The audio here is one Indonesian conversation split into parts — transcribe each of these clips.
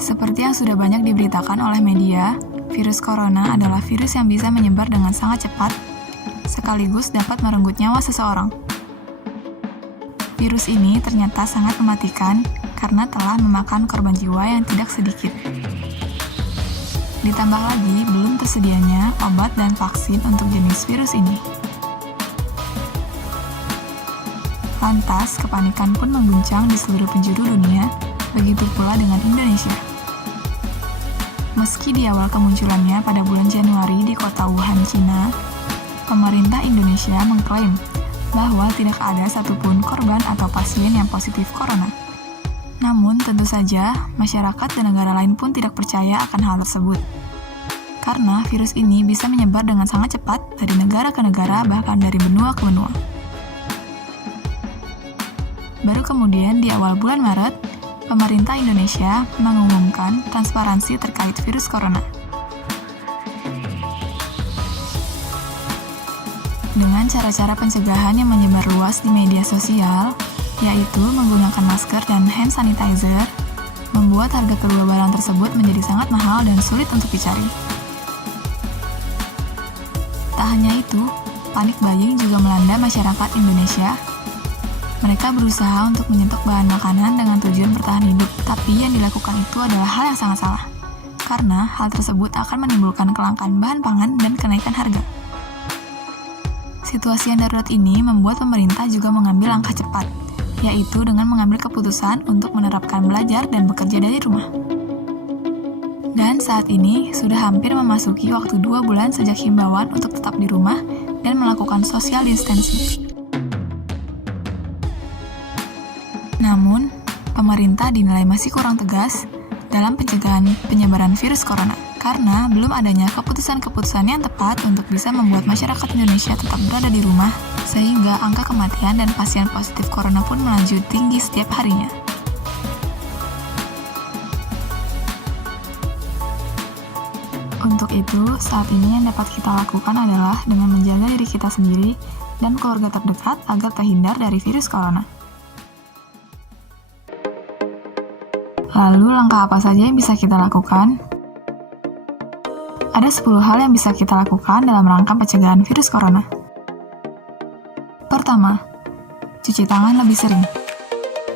Seperti yang sudah banyak diberitakan oleh media, virus corona adalah virus yang bisa menyebar dengan sangat cepat, sekaligus dapat merenggut nyawa seseorang. Virus ini ternyata sangat mematikan karena telah memakan korban jiwa yang tidak sedikit. Ditambah lagi, belum tersedianya obat dan vaksin untuk jenis virus ini. Lantas, kepanikan pun mengguncang di seluruh penjuru dunia, begitu pula dengan Indonesia. Meski di awal kemunculannya pada bulan Januari di kota Wuhan, Cina, pemerintah Indonesia mengklaim bahwa tidak ada satupun korban atau pasien yang positif corona. Namun, tentu saja, masyarakat dan negara lain pun tidak percaya akan hal tersebut. Karena virus ini bisa menyebar dengan sangat cepat dari negara ke negara, bahkan dari benua ke benua. Baru kemudian di awal bulan Maret, pemerintah Indonesia mengumumkan transparansi terkait virus corona. Dengan cara-cara pencegahan yang menyebar luas di media sosial, yaitu menggunakan masker dan hand sanitizer, membuat harga kedua barang tersebut menjadi sangat mahal dan sulit untuk dicari. Tak hanya itu, panik buying juga melanda masyarakat Indonesia. Mereka berusaha untuk menyetok bahan makanan dengan tujuan bertahan hidup, tapi yang dilakukan itu adalah hal yang sangat salah, karena hal tersebut akan menimbulkan kelangkaan bahan pangan dan kenaikan harga. Situasi yang darurat ini membuat pemerintah juga mengambil langkah cepat, yaitu dengan mengambil keputusan untuk menerapkan belajar dan bekerja dari rumah. Dan saat ini sudah hampir memasuki waktu 2 bulan sejak himbauan untuk tetap di rumah dan melakukan social distancing. Namun, pemerintah dinilai masih kurang tegas dalam pencegahan penyebaran virus corona, karena belum adanya keputusan-keputusan yang tepat untuk bisa membuat masyarakat Indonesia tetap berada di rumah, sehingga angka kematian dan pasien positif corona pun melaju tinggi setiap harinya. Untuk itu, saat ini yang dapat kita lakukan adalah dengan menjaga diri kita sendiri dan keluarga terdekat agar terhindar dari virus corona. Lalu, langkah apa saja yang bisa kita lakukan? Ada 10 hal yang bisa kita lakukan dalam rangka pencegahan virus corona. Pertama, cuci tangan lebih sering.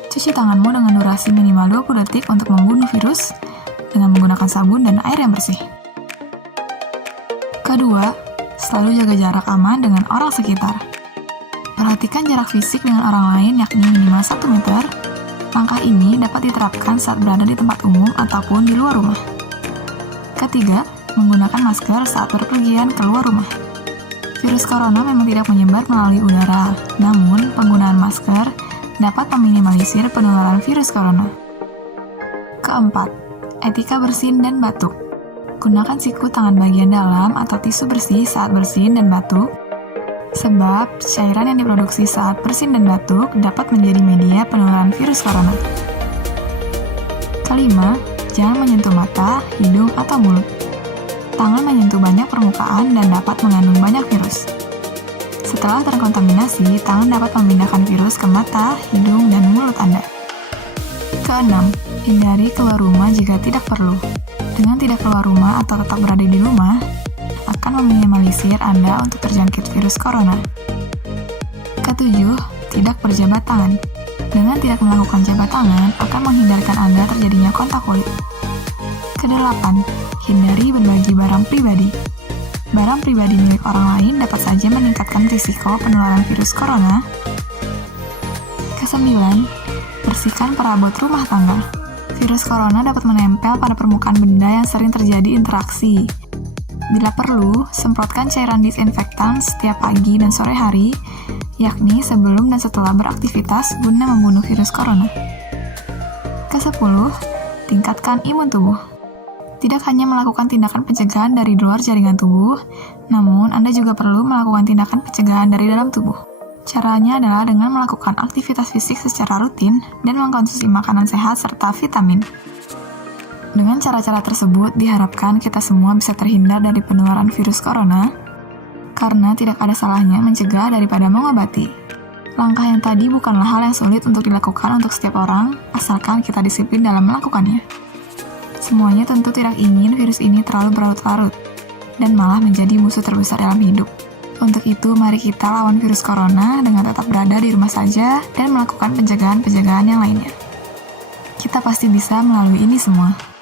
Cuci tanganmu dengan durasi minimal 20 detik untuk membunuh virus dengan menggunakan sabun dan air yang bersih. Kedua, selalu jaga jarak aman dengan orang sekitar. Perhatikan jarak fisik dengan orang lain yakni minimal 1 meter. Langkah ini dapat diterapkan saat berada di tempat umum ataupun di luar rumah. Ketiga, menggunakan masker saat berpergian keluar rumah. Virus corona memang tidak menyebar melalui udara, namun penggunaan masker dapat meminimalisir penularan virus corona. Keempat, etika bersin dan batuk. Gunakan siku tangan bagian dalam atau tisu bersih saat bersin dan batuk, sebab cairan yang diproduksi saat bersin dan batuk dapat menjadi media penularan virus corona. Kelima, jangan menyentuh mata, hidung, atau mulut. Tangan menyentuh banyak permukaan dan dapat mengandung banyak virus. Setelah terkontaminasi, tangan dapat memindahkan virus ke mata, hidung, dan mulut Anda. Keenam, hindari keluar rumah jika tidak perlu. Dengan tidak keluar rumah atau tetap berada di rumah, akan meminimalisir Anda untuk terjangkit virus corona. Ketujuh, tidak berjabat tangan. Dengan tidak melakukan jabat tangan, akan menghindarkan Anda terjadinya kontak kulit. Kedelapan, hindari berbagi barang pribadi. Barang pribadi milik orang lain dapat saja meningkatkan risiko penularan virus corona. Kesembilan, bersihkan perabot rumah tangga. Virus corona dapat menempel pada permukaan benda yang sering terjadi interaksi. Bila perlu, semprotkan cairan disinfektan setiap pagi dan sore hari, yakni sebelum dan setelah beraktivitas guna membunuh virus corona. Kesepuluh, tingkatkan imun tubuh. Tidak hanya melakukan tindakan pencegahan dari luar jaringan tubuh, namun Anda juga perlu melakukan tindakan pencegahan dari dalam tubuh. Caranya adalah dengan melakukan aktivitas fisik secara rutin dan mengkonsumsi makanan sehat serta vitamin. Dengan cara-cara tersebut, diharapkan kita semua bisa terhindar dari penularan virus corona, karena tidak ada salahnya mencegah daripada mengobati. Langkah yang tadi bukanlah hal yang sulit untuk dilakukan untuk setiap orang, asalkan kita disiplin dalam melakukannya. Semuanya tentu tidak ingin virus ini terlalu berlarut-larut, dan malah menjadi musuh terbesar dalam hidup. Untuk itu, mari kita lawan virus corona dengan tetap berada di rumah saja dan melakukan pencegahan-pencegahan yang lainnya. Kita pasti bisa melalui ini semua.